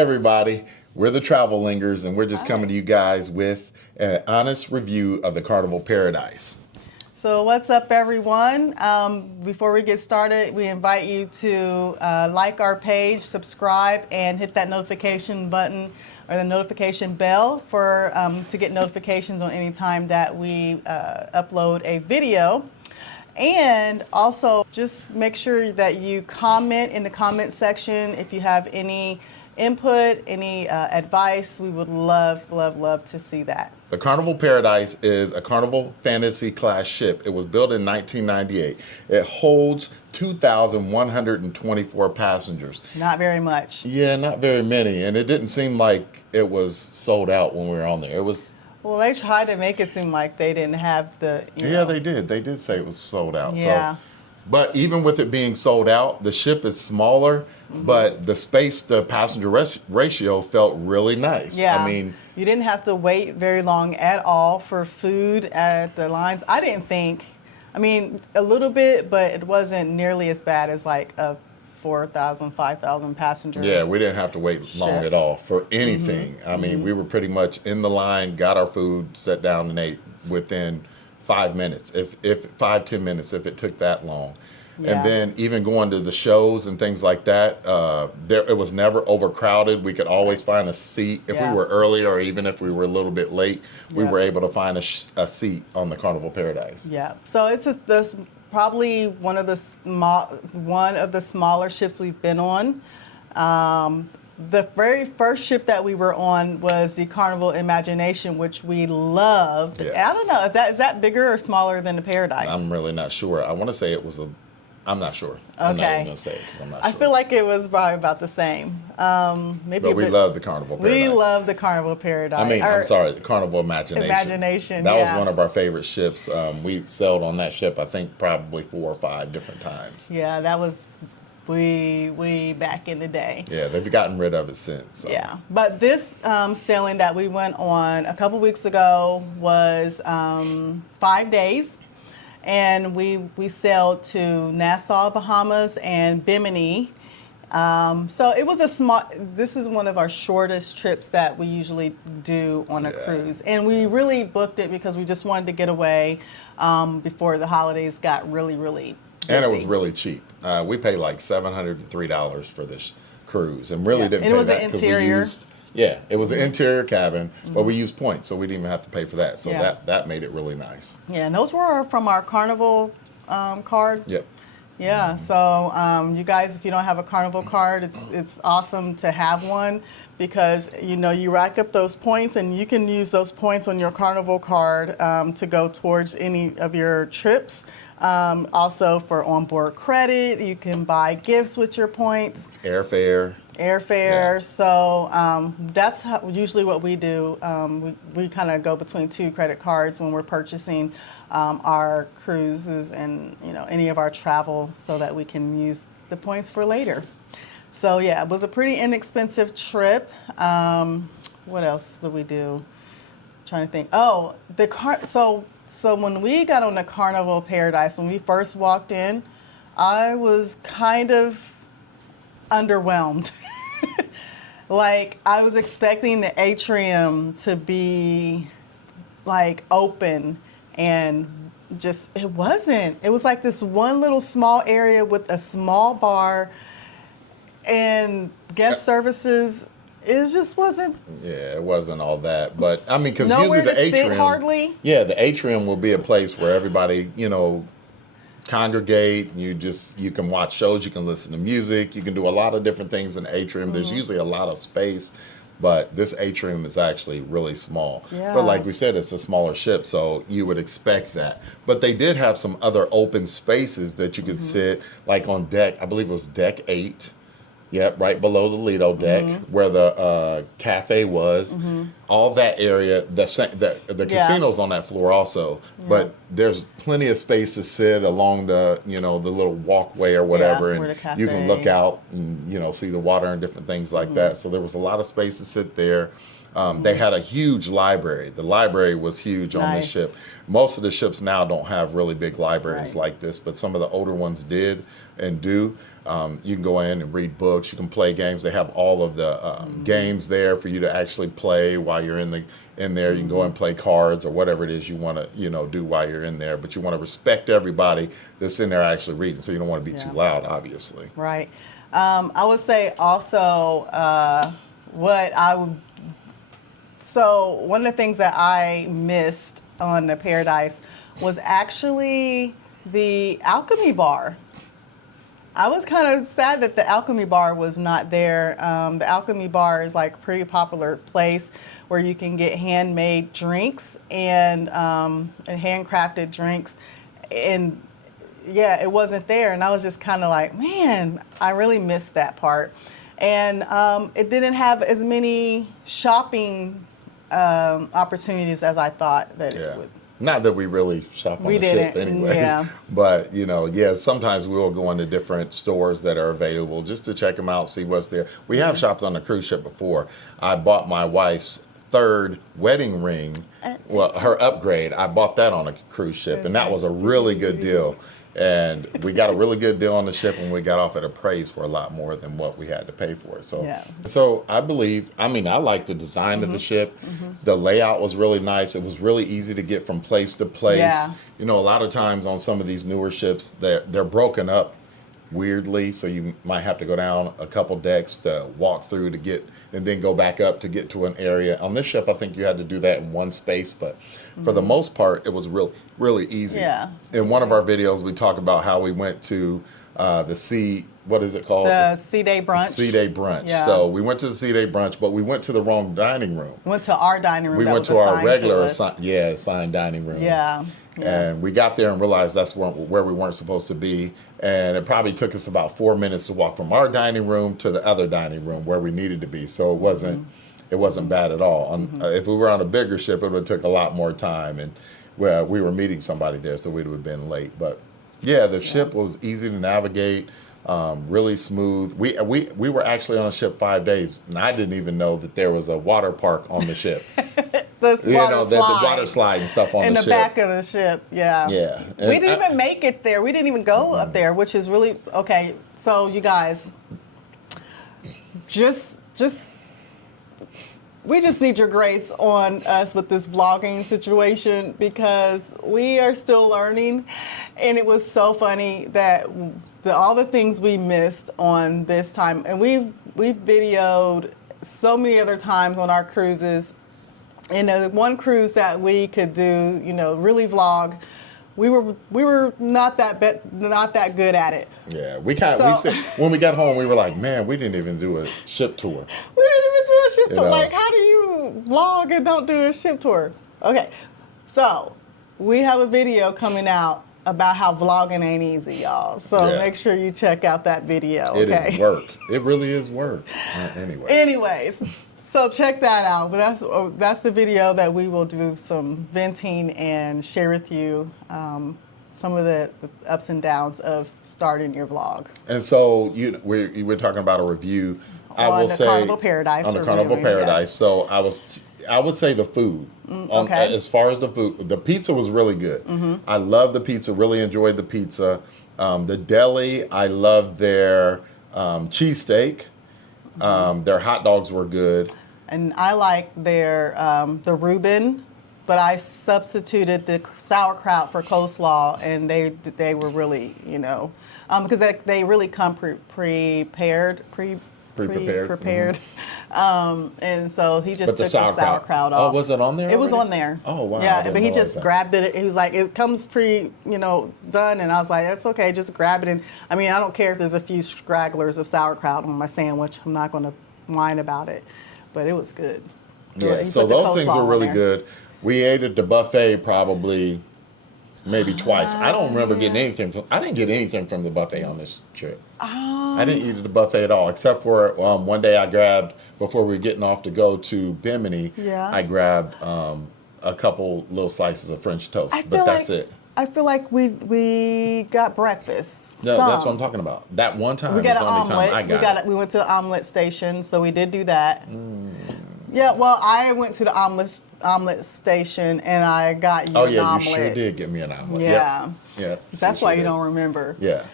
everybody, we're the Trav'Olingers, and we're just coming to you guys with an honest review of the Carnival Paradise. So what's up, everyone? Before we get started, we invite you to like our page, subscribe, and hit that notification button or the notification bell for to get notifications on any time that we upload a video. And also, just make sure that you comment in the comment section if you have any input, any advice. We would love to see that. The Carnival Paradise is a Carnival Fantasy class ship. It was built in 1998. It holds 2,124 passengers. Not very much. Yeah, not very many. And it didn't seem like it was sold out when we were on there. It was. Well, they tried to make it seem like they didn't have the. Yeah, they did. They did say it was sold out. Yeah. So, but even with it being sold out, the ship is smaller, but the space to passenger ratio felt really nice. Yeah. I mean, you didn't have to wait very long at all for food at the lines. I didn't think. I mean, a little bit, but it wasn't nearly as bad as like a 4,000, 5,000 passenger. Yeah, we didn't have to wait long at all for anything. I mean, we were pretty much in the line, got our food, sat down and ate within 5 minutes, if 5-10 minutes, if it took that long. Yeah. And then even going to the shows and things like that, it was never overcrowded. We could always find a seat. If we were early or even if we were a little bit late, we were able to find a seat on the Carnival Paradise. Yeah, so it's this probably one of the smaller ships we've been on. The very first ship that we were on was the Carnival Imagination, which we loved. Yes. I don't know, is that bigger or smaller than the Paradise? I'm really not sure. I want to say it was I'm not sure. I'm not even going to say it because I'm not sure. I feel like it was probably about the same. Maybe but we love the Carnival Paradise. We love the Carnival Paradise. I mean, I'm sorry, the Carnival Imagination. That was one of our favorite ships. We sailed on that ship, I think, probably 4 or 5 different times. Yeah, that was way back in the day. Yeah, they've gotten rid of it since. So. Yeah, but this sailing that we went on a couple weeks ago was 5 days. And we sailed to Nassau, Bahamas, and Bimini. So it was this is one of our shortest trips that we usually do on a cruise. And we really booked it because we just wanted to get away before the holidays got really busy. And it was really cheap. We paid like $703 for this cruise and really didn't pay that. And it was an interior. It was an interior cabin, but we used points, so we didn't even have to pay for that. So that made it really nice. Yeah, and those were from our Carnival card. Yep. Yeah, so you guys, if you don't have a Carnival card, it's awesome to have one because, you rack up those points and you can use those points on your Carnival card to go towards any of your trips. Also for onboard credit, you can buy gifts with your points. Airfare. Yeah. So that's usually what we do. We kind of go between 2 credit cards when we're purchasing our cruises and any of our travel so that we can use the points for later. So yeah, it was a pretty inexpensive trip. What else did we do? I'm trying to think. Oh, so when we got on the Carnival Paradise, when we first walked in, I was kind of underwhelmed. Like, I was expecting the atrium to be like open and it wasn't. It was like this one little small area with a small bar and guest services. It just wasn't. Yeah, it wasn't all that. But I mean, because usually the atrium, sit hardly. Yeah, the atrium will be a place where everybody, congregate. You can watch shows, you can listen to music, you can do a lot of different things in the atrium. There's usually a lot of space, but this atrium is actually really small. Yeah. But like we said, it's a smaller ship, so you would expect that. But they did have some other open spaces that you could sit, like on deck. I believe it was deck 8. Yep, right below the Lido deck where the cafe was. All that area, the casino's on that floor also. But there's plenty of space to sit along the the little walkway or whatever, and you can look out and see the water and different things like that. So there was a lot of space to sit there. They had a huge library. The library was huge on this Nice. ship. Most of the ships now don't have really big libraries Right. like this, but some of the older ones did and do. You can go in and read books. You can play games. They have all of the games there for you to actually play while you're in there. You can go and play cards or whatever it is you want to do while you're in there. But you want to respect everybody that's in there actually reading. So you don't want to be too loud, obviously. Right. I would say also what I would. So one of the things that I missed on the Paradise was actually the Alchemy Bar. I was kind of sad that the Alchemy Bar was not there. The Alchemy Bar is like a pretty popular place where you can get handmade drinks and handcrafted drinks. And yeah, it wasn't there. And I was just kind of like, man, I really missed that part. And it didn't have as many shopping opportunities as I thought that it would. Not that we really shop on the ship anyways, but sometimes we'll go into different stores that are available just to check them out, see what's there. We have shopped on a cruise ship before. I bought my wife's third wedding ring, well, her upgrade. I bought that on a cruise ship, and that was a really good deal. And we got a really good deal on the ship, and we got off at a price for a lot more than what we had to pay for it. So I like the design of the ship. The layout was really nice. It was really easy to get from place to place. Yeah. A lot of times on some of these newer ships, they're broken up weirdly, so you might have to go down a couple decks to walk through to get, and then go back up to get to an area. On this ship, I think you had to do that in one space, but for the most part, it was really easy. Yeah. In one of our videos, we talk about how we went to the sea, what is it called? The Sea Day Brunch. Sea Day Brunch. Yeah. So we went to the Sea Day Brunch, but we went to the wrong dining room. Went to our dining room. We that went was to our assigned regular us. assigned dining room. Yeah. And we got there and realized that's where we weren't supposed to be. And it probably took us about 4 minutes to walk from our dining room to the other dining room where we needed to be. So it wasn't bad at all. If we were on a bigger ship, it would have took a lot more time. And we were meeting somebody there, so we would have been late. But yeah, the ship was easy to navigate. Really smooth. We were actually on a ship 5 days, and I didn't even know that there was a water park on the ship. The water slide and stuff on in the the ship. back of the ship. Yeah. Yeah. We didn't even make it there. We didn't even go up there, which is really okay. So you guys, we just need your grace on us with this vlogging situation because we are still learning, and it was so funny that all the things we missed on this time, and we've videoed so many other times on our cruises. And the one cruise that we could do, really vlog, we were not that good at it. Yeah, we said when we got home, we were like, man, we didn't even do a ship tour. We didn't even do a ship tour. know. Like, how do you vlog and don't do a ship tour? Okay, so we have a video coming out about how vlogging ain't easy, y'all. So make sure you check out that video. It Okay? is work. It really is work. Anyways. So check that out. But that's the video that we will do some venting and share with you some of the ups and downs of starting your vlog. And so we're talking about a review. I will say Carnival Paradise. On the Carnival Paradise. Yes. So I would say the food. Okay. As far as the food, the pizza was really good. I love the pizza. Really enjoyed the pizza. The deli, I loved their cheesesteak. Their hot dogs were good. And I like their the Reuben, but I substituted the sauerkraut for coleslaw, and they were really, because they really come prepared. And so he just took the sauerkraut off. Oh, was it on there? It was on there. Oh, wow. Yeah, but he just grabbed it. He was like, it comes done. And I was like, that's okay, just grab it. And I mean, I don't care if there's a few stragglers of sauerkraut on my sandwich. I'm not going to whine about it. But it was good. Yeah, so those things were really good. We ate at the buffet probably maybe twice. I don't remember getting anything. I didn't get anything from the buffet on this trip. I didn't eat at the buffet at all, except for one day I grabbed, before we were getting off to go to Bimini, I grabbed a couple little slices of French toast. But that's it. I feel like we got breakfast. No, that's what I'm talking about. That one time we got is the only omelet. time I got it. We went to the omelet station, so we did do that. Yeah, well, I went to the omelet station and I got you Oh an yeah, omelet. you sure did get me an omelet. Yeah. Yep. Yeah. That's why you don't remember. Yeah.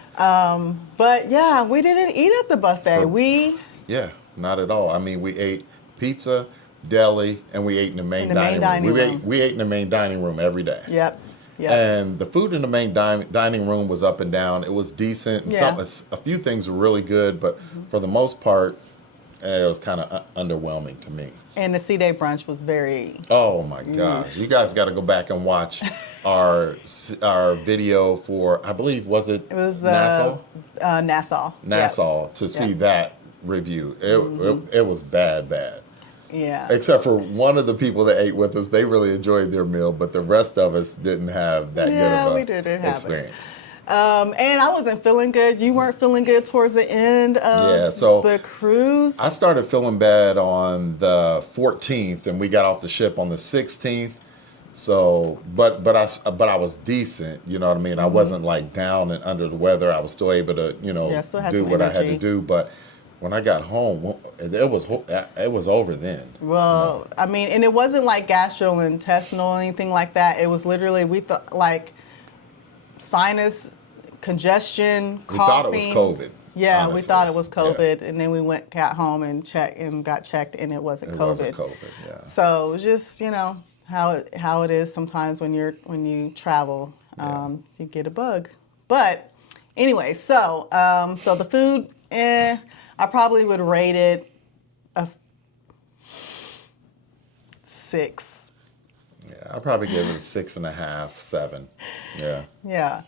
But yeah, we didn't eat at the buffet. Yeah, not at all. I mean, we ate pizza, deli, and we ate in the main dining room. We ate in the main dining room every day. Yep. Yep. And the food in the main dining room was up and down. It was decent. And Yeah. a few things were really good, but for the most part, it was kind of underwhelming to me. And the C-Day brunch was very... Oh my gosh. You guys got to go back and watch our video for, I believe, was it Nassau? Nassau. Nassau, Yep. to see that review. It was bad. Yeah. Except for one of the people that ate with us, they really enjoyed their meal, but the rest of us didn't have that good of a experience. And I wasn't feeling good. You weren't feeling good towards the end of the cruise. I started feeling bad on the 14th, and we got off the ship on the 16th. So, but I was decent. You know what I mean? I wasn't like down and under the weather. I was still able to do what I had to do. But when I got home, it was over then. Well, I mean, and it wasn't like gastrointestinal or anything like that. It was literally, we thought, like sinus congestion, coughing. We thought it was COVID. Yeah, honestly. we thought it was COVID, and then we got home and got checked, and it wasn't COVID. It wasn't COVID, yeah. So just how it is sometimes when you travel, you get a bug. But anyway, so the food, I probably would rate it a 6. Yeah, I'll probably give it a 6.5, 7. Yeah. Yeah.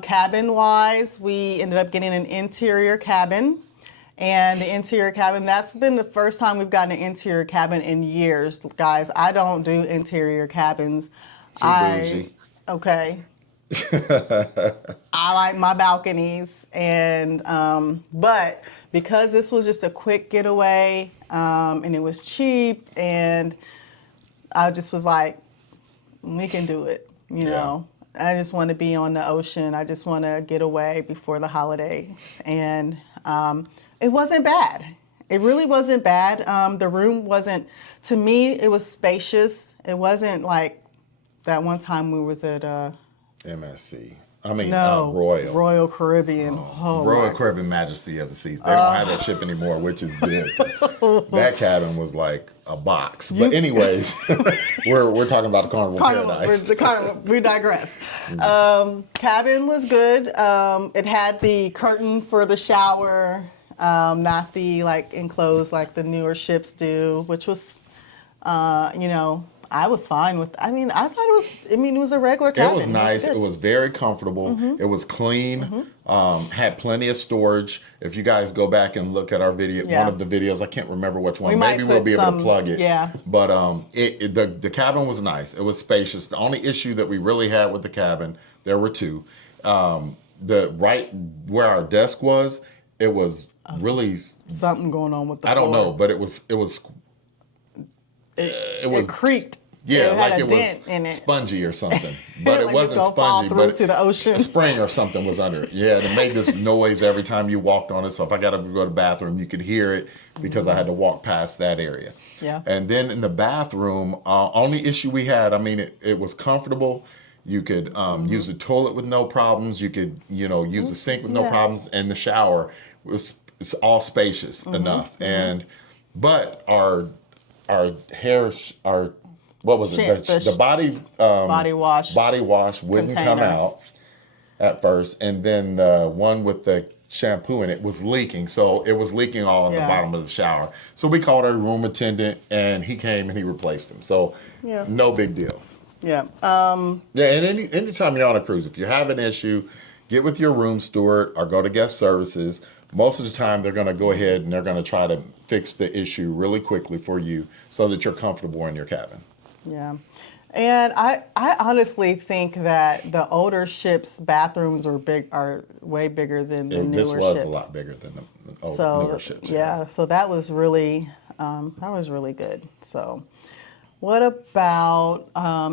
Cabin wise, we ended up getting an interior cabin. And the interior cabin, that's been the first time we've gotten an interior cabin in years. Guys, I don't do interior cabins. Bougie. Okay. I like my balconies, and but because this was just a quick getaway, and it was cheap, and I just was like, we can do it, you know. I just want to be on the ocean. I just want to get away before the holiday, and it wasn't bad. It really wasn't bad. The room wasn't, to me, it was spacious. It wasn't like that one time we was at MSC. I mean, no, Royal Caribbean. Royal Caribbean Majesty of the Seas. They don't have that ship anymore, which is good. That cabin was like a box. But anyways, we're talking about the Carnival Paradise. We digress. Cabin was good. It had the curtain for the shower, not the like enclosed like the newer ships do, which was, I was fine with. I mean, I thought it was a regular cabin. It was nice. It was very comfortable. Mm-hmm. It was clean. Mm-hmm. Had plenty of storage. If you guys go back and look at our video, one of the videos, I can't remember which one. Maybe we'll be able to plug it. Yeah. But the cabin was nice. It was spacious. The only issue that we really had with the cabin, there were two. The right where our desk was, it was really something going on with the floor. I don't know, but it creaked. Yeah, it had like a it dent was in it. Spongy or something. But like it wasn't spongy. Fall through but to the ocean. A spring or something was under it. Yeah, it made this noise every time you walked on it. So if I got to go to the bathroom, you could hear it because I had to walk past that area. Yeah. And then in the bathroom, only issue we had, I mean, it was comfortable. You could use the toilet with no problems. You could, use the sink with no problems. And the shower it's all spacious enough. But our hair, what was it? The body wash wouldn't come out at first, and then the one with the shampoo in it was leaking. So it was leaking all in the bottom of the shower. So we called our room attendant, and he came and he replaced them. So no big deal. Yeah. And anytime you're on a cruise, if you have an issue, get with your room steward or go to guest services. Most of the time, they're going to go ahead and they're going to try to fix the issue really quickly for you so that you're comfortable in your cabin. Yeah. And I honestly think that the older ships' bathrooms are way bigger than the newer ships. This was a lot bigger than the newer ships. Yeah. So that was really good. So what about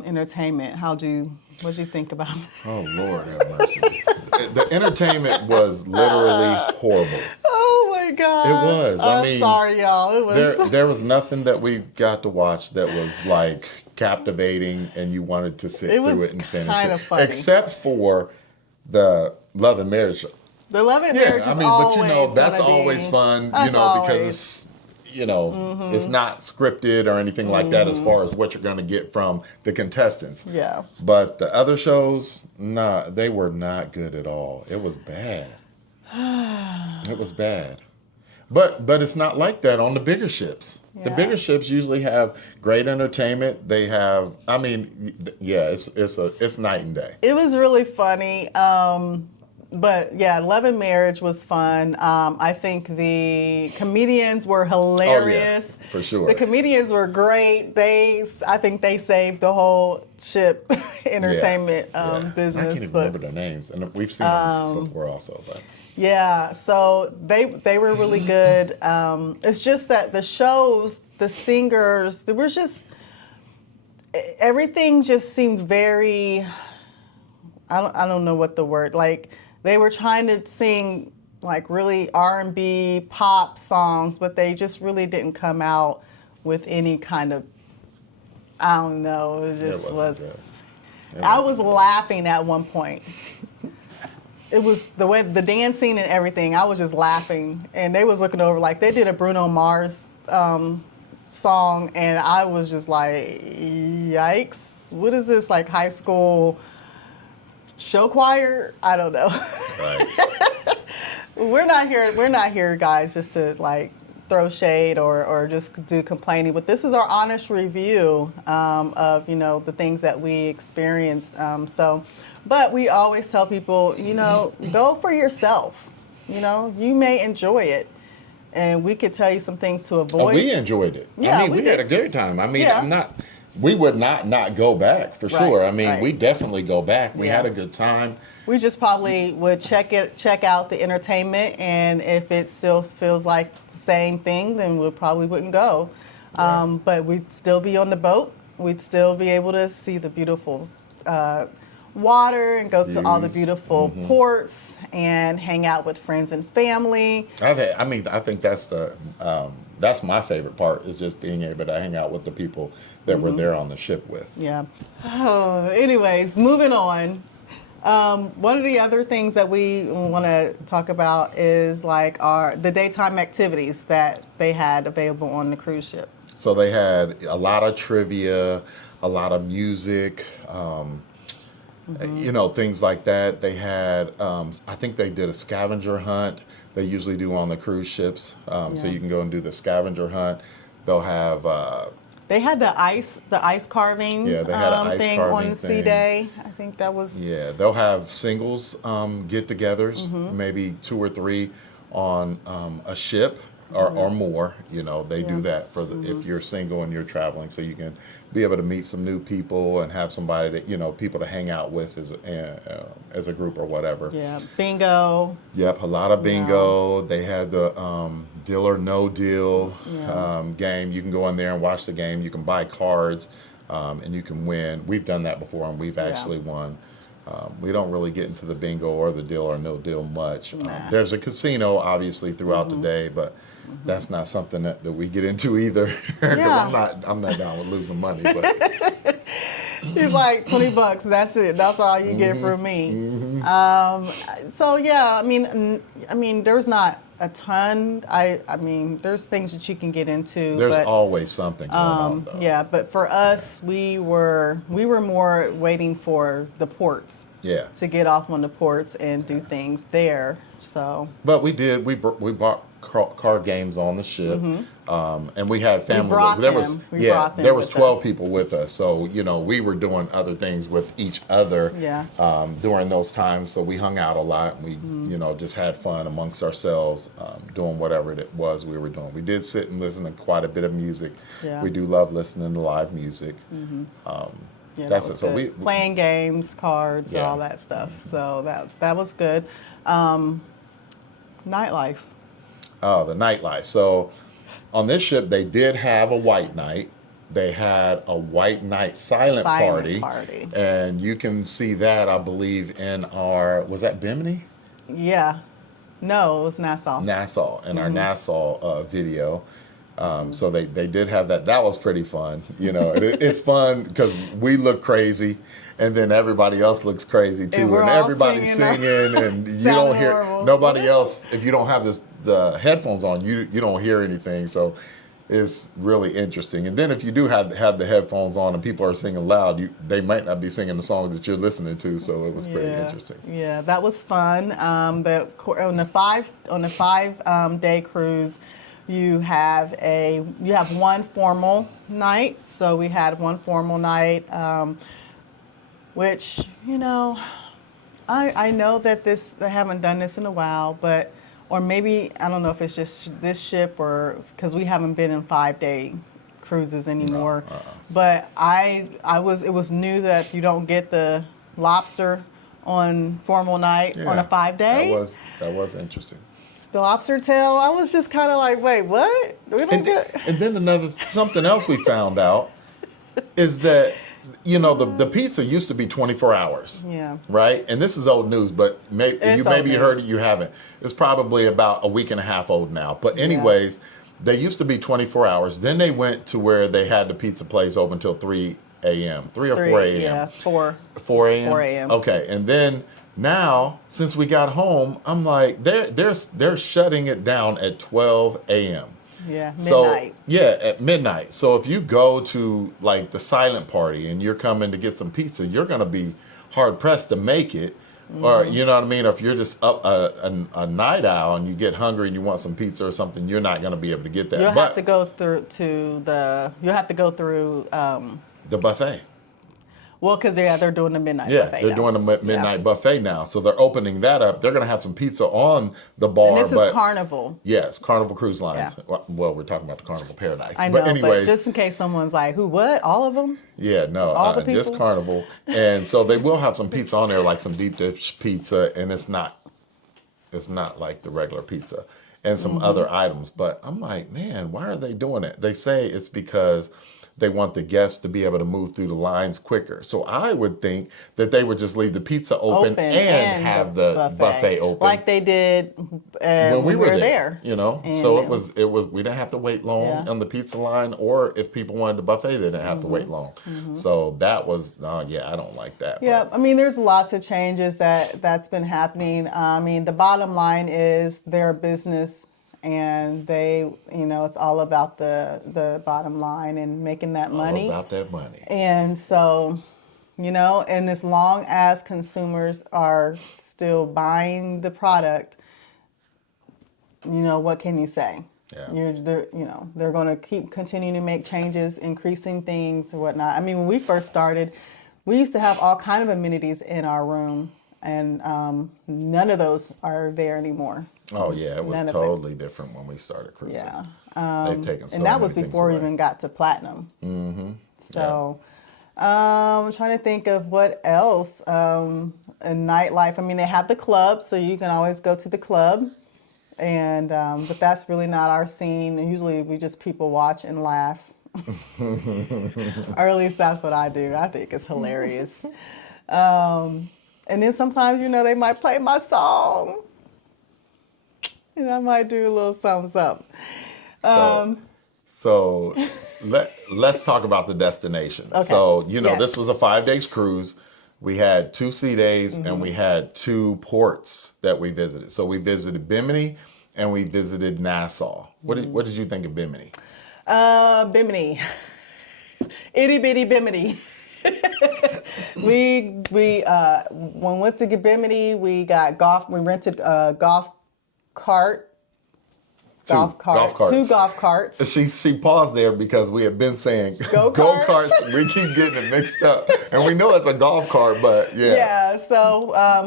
entertainment? What did you think about it? Oh, Lord have mercy. The entertainment was literally horrible. Oh, my my God. It was. I I'm mean, sorry, y'all. It was. there was nothing that we got to watch that was like captivating and you wanted to sit It was through it and finish kind it. of funny. Except for the Love and Marriage. The Love and Yeah, Marriage I is mean, but you know, always that's gonna always be, fun, that's because always. it's, it's not scripted or anything like that as far as what you're going to get from the contestants. Yeah. But the other shows, nah, they were not good at all. It was bad. It was bad. But it's not like that on the bigger ships. The Yeah. bigger ships usually have great entertainment. They have, I mean, yeah, it's night and day. It was really funny. But yeah, Love and Marriage was fun. I think the comedians were hilarious. Oh, yeah, for sure. The comedians were great. I think they saved the whole ship entertainment business. I can't even remember their names, and we've seen them before also. But yeah, so they were really good. It's just that the shows, the singers, there was just everything just seemed very. I don't know what the word, like they were trying to sing like really R&B pop songs, but they just really didn't come out with any kind of, I don't know, it just was. I was laughing at one point. It was the way the dancing and everything. I was just laughing, and they was looking over like they did a Bruno Mars song, and I was just like, "Yikes! What is this, like high school show choir? I don't know." Right. We're not here, guys, just to like throw shade or just do complaining. But this is our honest review of the things that we experienced. But we always tell people, go for yourself. You may enjoy it. And we could tell you some things to avoid. We enjoyed it. Yeah, I mean, we had a good time. I mean, we would not go back for sure. I mean, we definitely go back. We had a good time. We just probably would check out the entertainment. And if it still feels like the same thing, then we probably wouldn't go. Right. But we'd still be on the boat. We'd still be able to see the beautiful water and go to all the beautiful ports and hang out with friends and family. I think that's my favorite part, is just being able to hang out with the people that we're there on the ship with. Yeah. Oh, anyways, moving on. One of the other things that we want to talk about is like the daytime activities that they had available on the cruise ship. So they had a lot of trivia, a lot of music, things like that. They had, I think they did a scavenger hunt. They usually do on the cruise ships. So you can go and do the scavenger hunt. They'll have... they had the ice carving they had an ice thing carving on Sea Day. I think that was... Yeah, they'll have singles get-togethers, maybe 2 or 3 on a ship. Or more, they do that for if you're single and you're traveling, so you can be able to meet some new people and have somebody that people to hang out with as a group or whatever. Yeah, bingo. Yep, a lot of bingo. They had the deal or no deal game. You can go in there and watch the game. You can buy cards, and you can win. We've done that before, and we've actually won. We don't really get into the bingo or the deal or no deal much. There's a casino, obviously, throughout the day, but that's not something that we get into either. 'Cause I'm not down with losing money. But He's like, $20. That's it. That's all you get from me. So yeah, I mean, there's not a ton. I mean, there's things that you can get into. There's always something going on, though. Yeah, but for us, we were more waiting for the ports. Yeah. To get off on the ports and do things there. So. But we did. We bought card games on the ship, and we had family. There was 12 people with us, so we were doing other things with each other during those times. So we hung out a lot, and we just had fun amongst ourselves, doing whatever it was we were doing. We did sit and listen to quite a bit of music. Yeah. We do love listening to live music. That's it. So we playing games, cards, all that stuff. So that was good. Nightlife. Oh, the nightlife. So on this ship, they did have a white night. They had a white night silent party. And you can see that, I believe, in was that Bimini? Yeah. No, it was Nassau. Nassau in our Nassau video. So they did have that. That was pretty fun. It's fun because we look crazy, and then everybody else looks crazy too, and everybody's singing, and you don't hear nobody else. If you don't have the headphones on, you don't hear anything. So it's really interesting. And then if you do have the headphones on and people are singing loud, they might not be singing the song that you're listening to. So it was pretty interesting. Yeah, that was fun. On the 5-day cruise, you have one formal night. So we had one formal night, which I know that they haven't done this in a while, or maybe I don't know if it's just this ship or because we haven't been in 5-day cruises anymore. No, But it was new that you don't get the lobster on formal night on a 5-day. That was interesting. The lobster tail, I was just kind of like, wait, what? And then something else we found out is that the pizza used to be 24 hours. Yeah. Right? And this is old news, but maybe you heard it, you haven't. It's probably about a week and a half old now. But anyways, they used to be 24 hours. Then they went to where they had the pizza place open until 3 a.m. 3 or 4 a.m. Yeah, 4. 4 a.m. 4 a.m. Okay, and then now since we got home, I'm like they're shutting it down at 12 a.m. Yeah, midnight. So, at midnight. So if you go to like the silent party and you're coming to get some pizza, you're going to be hard pressed to make it. Or you know what I mean? Or if you're just up a night owl and you get hungry and you want some pizza or something, you're not going to be able to get that. You'll have to go through the buffet. Well, because they're doing the midnight buffet. They're doing the midnight buffet now. So they're opening that up. They're going to have some pizza on the bar. And this is Carnival. Yes, Carnival Cruise Lines. Yeah. Well, we're talking about the Carnival Paradise. I know, but anyways, just in case someone's like, who, what? All of them? Yeah, no, All the people? just Carnival. And so they will have some pizza on there, like some deep dish pizza, and it's not like the regular pizza, and some other items. But I'm like, man, why are they doing it? They say it's because they want the guests to be able to move through the lines quicker. So I would think that they would just leave the pizza open and have the buffet open, like they did when we were there. So it was. We didn't have to wait long on the pizza line, or if people wanted the buffet, they didn't have to wait long. So that was, I don't like that. Yeah, I mean, there's lots of changes that's been happening. I mean, the bottom line is they're a business. And they, it's all about the bottom line and making that money. All about that money. And so, and as long as consumers are still buying the product, what can you say? Yeah. They're going to continuing to make changes, increasing things and whatnot. I mean, when we first started, we used to have all kind of amenities in our room, and none of those are there anymore. Oh yeah, it was totally different when we started cruising. Yeah, they've taken so and that many was before we even got to platinum. So, I'm trying to think of what else. In nightlife, I mean, they have the club, so you can always go to the club, and but that's really not our scene. And usually, we just people watch and laugh, or at least that's what I do. I think it's hilarious. And then sometimes, they might play my song. And I might do a little something. So let's talk about the destinations. Okay. So, this was a 5-day cruise. We had 2 sea days and we had 2 ports that we visited. So we visited Bimini and we visited Nassau. What did you think of Bimini? Bimini. Itty bitty Bimini. we when we went to Bimini, we got golf. We rented a golf cart. Two golf carts. 2 golf carts. She paused there because we had been saying Go-karts. Go-karts. We keep getting it mixed up, and we know it's a golf cart, but yeah. Yeah.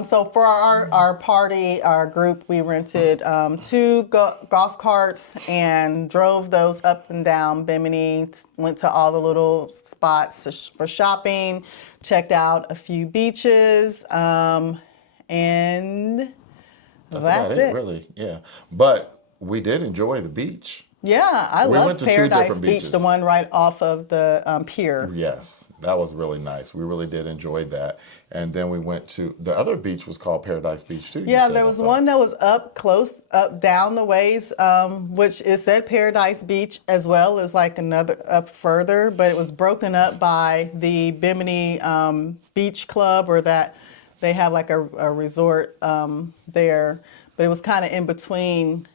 So for our party, our group, we rented 2 golf carts and drove those up and down Bimini. Went to all the little spots for shopping. Checked out a few beaches, and that's about it, really. Yeah, but we did enjoy the beach. Yeah, I We love went to two Paradise different Beach, beaches. the one right off of the pier. Yes, that was really nice. We really did enjoy that. And then we went to the other beach was called Paradise Beach too. You Yeah, said, there I was thought. one that was up close, up down the ways, which it said Paradise Beach as well as like another up further, but it was broken up by the Bimini Beach Club, or that they have like a resort there, but it was kind of in between.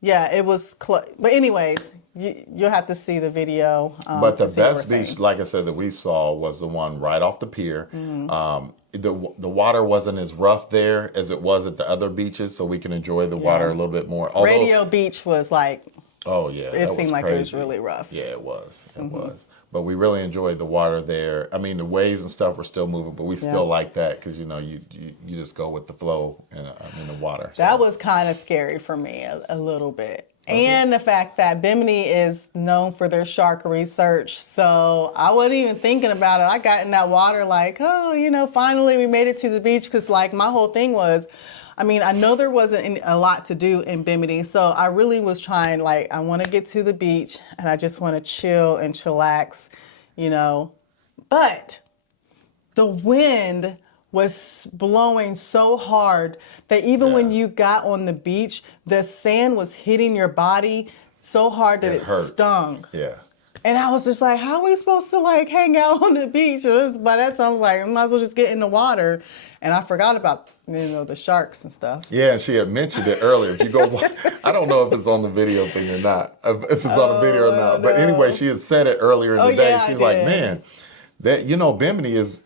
Yeah, it was, but anyways, you'll have to see the video But the to see what we're best beach, saying. like I said, that we saw was the one right off the pier. Mm-hmm. The water wasn't as rough there as it was at the other beaches, so we can enjoy the water a little bit more. Although, Radio Beach was like, oh yeah, it that seemed was like crazy. it was really rough. Yeah, it was. It was. But we really enjoyed the water there. I mean, the waves and stuff were still moving, but we still like that because you just go with the flow in the water. So. That was kind of scary for me a little bit. And the fact that Bimini is known for their shark research. So I wasn't even thinking about it. I got in that water like, oh, finally we made it to the beach. Because like my whole thing was, I mean, I know there wasn't a lot to do in Bimini. So I really was trying, like, I want to get to the beach and I just want to chill and chillax, But the wind was blowing so hard that even when you got on the beach, the sand was hitting your body so hard that it hurt. stung. Yeah. And I was just like, how are we supposed to like hang out on the beach? By that time I was like, I might as well just get in the water. And I forgot about, the sharks and stuff. Yeah, and she had mentioned it earlier. If you go, I don't know if it's on the video thing or not, if it's on the video or not. But anyway, she had said it earlier in the day. Yeah, She's like, man, that Bimini is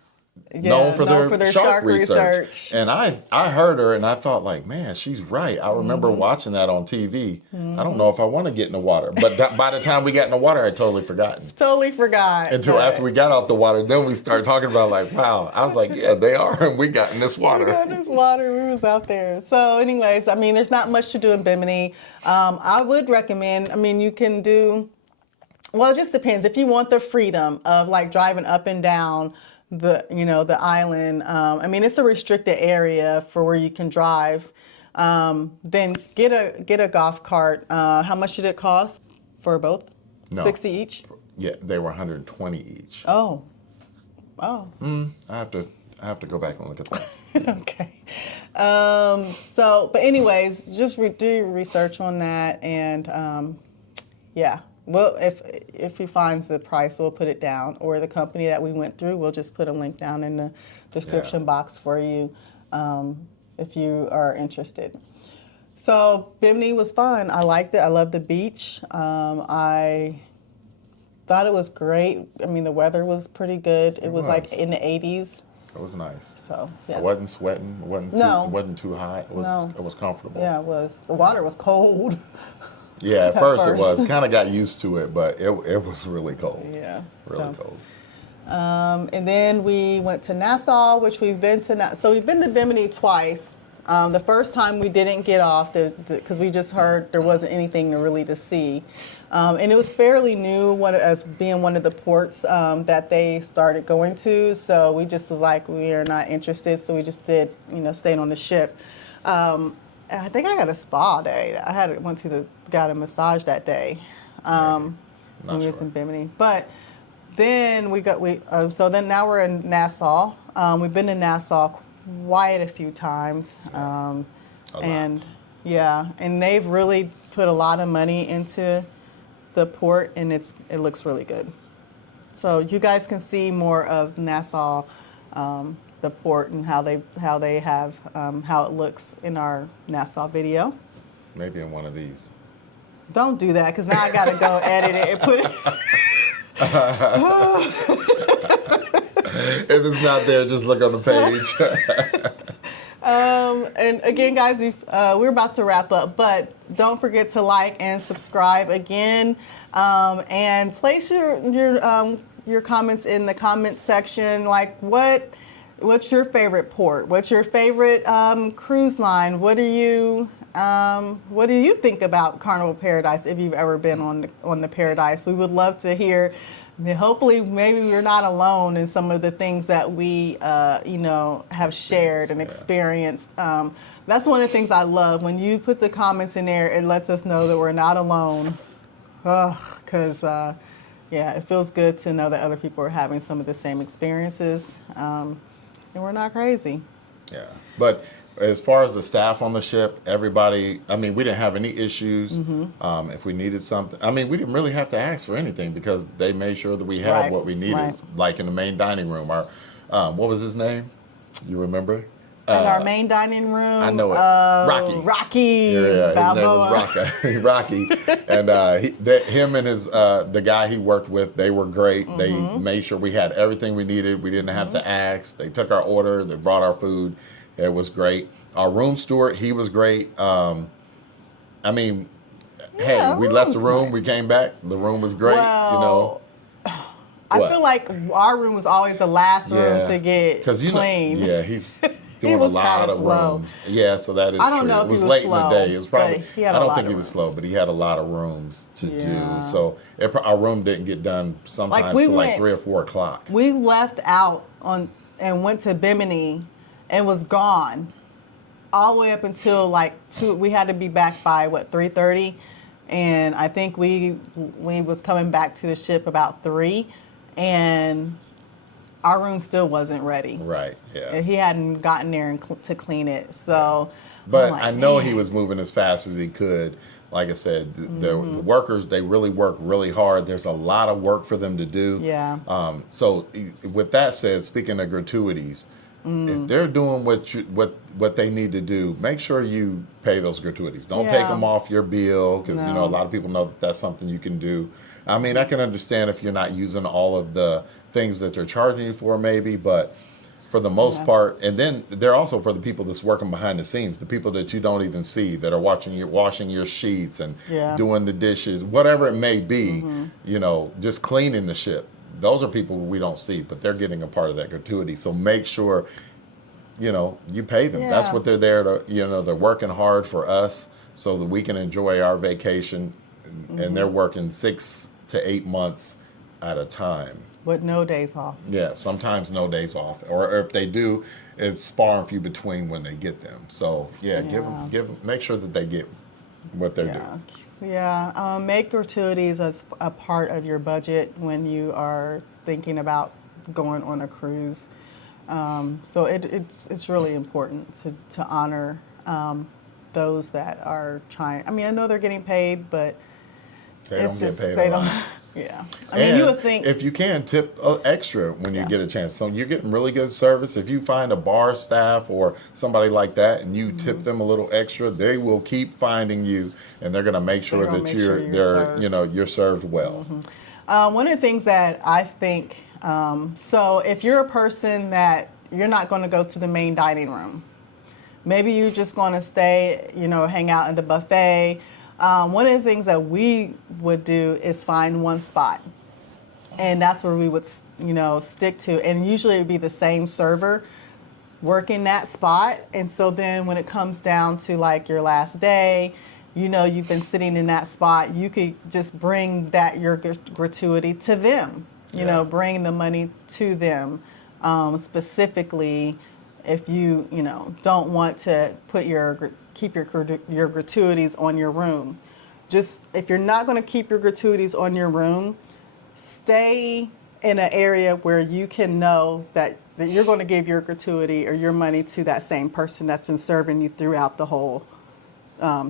known for their shark research. And I heard her and I thought like, man, she's right. I remember watching that on TV. I don't know if I want to get in the water. But by the time we got in the water, I'd totally forgotten. Totally forgot. Until after we got out the water, then we started talking about like, wow. I was like, yeah, they are. And we got in this water. We got in this water. We was out there. So anyways, I mean, there's not much to do in Bimini. I would recommend, you can do, well, it just depends. If you want the freedom of like driving up and down the island. It's a restricted area for where you can drive. Then get a golf cart. How much did it cost for both? No. 60 each? Yeah, they were 120 each. Oh. I have to go back and look at that. Okay. But anyways, just do your research on that, and yeah. Well, if he finds the price, we'll put it down. Or the company that we went through, we'll just put a link down in the description box for you if you are interested. So Bimini was fun. I liked it. I loved the beach. I thought it was great. The weather was pretty good. It was like in the 80s. It was nice. So yeah. I wasn't sweating. It wasn't too hot. It was comfortable. Yeah, it was. The water was cold. Yeah, at first it was. Kind of got used to it, but it was really cold. Yeah. Really cold. And then we went to Nassau, which we've been to. So we've been to Bimini twice. The first time we didn't get off because we just heard there wasn't anything to see. And it was fairly new as being one of the ports that they started going to. So we just was like, we are not interested. So we just did, stayed on the ship. I think I got a spa day. Got a massage that day. When we was in Bimini. But then so then now we're in Nassau. We've been to Nassau quite a few times. And they've really put a lot of money into the port, and it looks really good. So you guys can see more of Nassau, the port, and how it looks in our Nassau video. Maybe in one of these. Don't do that, because now I gotta go edit it and put it. If it's not there, just look on the page. And again, guys, we're about to wrap up, but don't forget to like and subscribe again, and place your comments in the comment section. Like, what's your favorite port? What's your favorite cruise line? What are you What do you think about Carnival Paradise if you've ever been on the Paradise? We would love to hear. Hopefully, maybe we're not alone in some of the things that we, have shared and experienced. That's one of the things I love. When you put the comments in there, it lets us know that we're not alone. Because, it feels good to know that other people are having some of the same experiences, and we're not crazy. Yeah, but as far as the staff on the ship, everybody, I mean, we didn't have any issues. If we needed something, I mean, we didn't really have to ask for anything because they made sure that we had what we needed, like in the main dining room. Our, what was his name? You remember? In our main dining room. I know it. Rocky. Rocky. Yeah, Balboa. his name was Rocky. And him and his the guy he worked with, they were great. They made sure we had everything we needed. We didn't have to ask. They took our order. They brought our food. It was great. Our room steward, he was great. I mean, hey, we left the room. Nice. We came back. The room was great. Well, I feel like our room was always the last room to get clean. He's doing a lot of rooms. Yeah, so that is true. I don't know if it was he was late slow, in the day. It was probably. I don't think he was slow, but he had a lot of rooms to do. So our room didn't get done sometimes till like 3 or 4 o'clock. We left out and went to Bimini and was gone all the way up until like 2. We had to be back by 3:30, and I think we was coming back to the ship about 3, and our room still wasn't ready. Right. Yeah. He hadn't gotten there to clean it. So, but I know he was moving as fast as he could. Like I said, the workers, they really work really hard. There's a lot of work for them to do. Yeah. So with that said, speaking of gratuities, if they're doing what they need to do, make sure you pay those gratuities. Don't take them off your bill because a lot of people know that that's something you can do. I mean, I can understand if you're not using all of the things that they're charging you for, maybe, but for the most part, and then they're also for the people that's working behind the scenes, the people that you don't even see that are washing your sheets and doing the dishes, whatever it may be, just cleaning the ship. Those are people we don't see, but they're getting a part of that gratuity. So make sure, you pay them. That's what they're there to, they're working hard for us so that we can enjoy our vacation. And they're working 6 to 8 months at a time. With no days off. Yeah, sometimes no days off. Or if they do, it's far and few between when they get them. So, give them, make sure that they get what they're due. Yeah, make gratuities as a part of your budget when you are thinking about going on a cruise. So it's really important to honor those that are trying. I mean, I know they're getting paid, but they don't get paid a lot. Yeah. I mean, you would think if you can tip extra when you get a chance. So you're getting really good service. If you find a bar staff or somebody like that and you tip them a little extra, they will keep finding you and they're going to make sure that you're served well. One of the things that I think, so if you're a person that you're not going to go to the main dining room, maybe you're just going to stay, hang out in the buffet. One of the things that we would do is find one spot, and that's where we would, stick to. And usually it would be the same server working that spot. And so then when it comes down to like your last day, you've been sitting in that spot, you could just bring your gratuity to them, bring the money to them, specifically. If you don't want to keep your gratuities on your room, just if you're not going to keep your gratuities on your room, stay in an area where you can know that you're going to give your gratuity or your money to that same person that's been serving you throughout the whole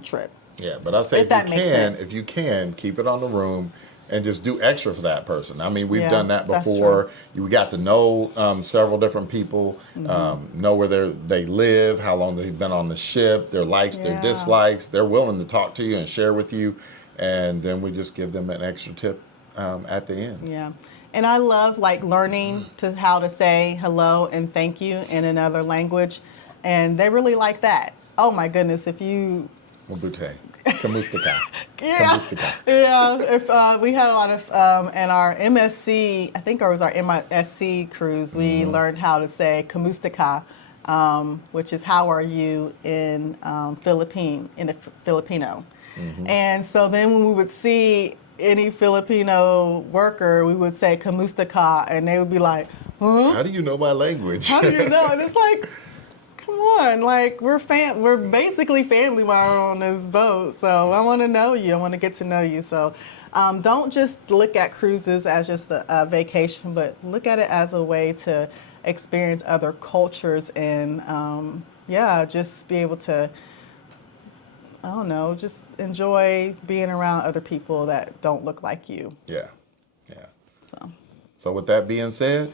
trip. Yeah, but I say if you can keep it on the room. And just do extra for that person. I mean, we've done that before. We got to know several different people, know where they live, how long they've been on the ship, their likes, their dislikes. They're willing to talk to you and share with you. And then we just give them an extra tip at the end. Yeah. And I love learning how to say hello and thank you in another language. And they really like that. Oh my goodness, if you... Mabute. Kamustika. If we had a lot of in our MSC, I think it was our MSC cruise, we learned how to say Kamustika which is how are you in Filipino. And so then when we would see any Filipino worker, we would say "Kamusta ka," and they would be like, "Huh? How do you know my language? How do you know?" And it's like, come on, like we're basically family while we're on this boat. So I want to know you. I want to get to know you. So don't just look at cruises as just a vacation, but look at it as a way to experience other cultures and just be able to, I don't know, just enjoy being around other people that don't look like you. Yeah. So with that being said,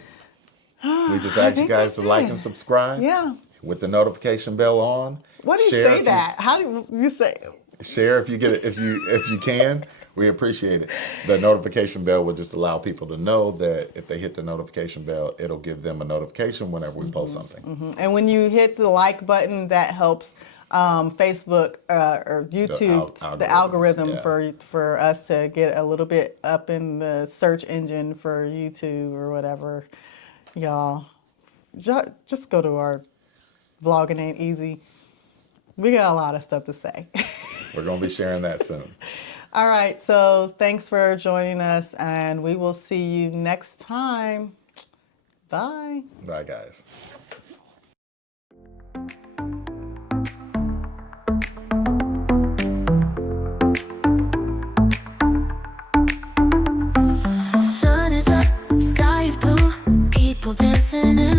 we just ask you guys to like and subscribe. Yeah. With the notification bell on. What do you say that? How do you say it? Share if you get it, if you can. We appreciate it. The notification bell will just allow people to know that if they hit the notification bell, it'll give them a notification whenever we post something. And when you hit the like button, that helps Facebook or YouTube, the algorithm for us to get a little bit up in the search engine for YouTube or whatever. Y'all, just go to our Vlogging Ain't Easy. We got a lot of stuff to say. We're going to be sharing that soon. All right, so thanks for joining us, and we will see you next time. Bye. Bye, guys. Sun is up, sky is blue, people dancing in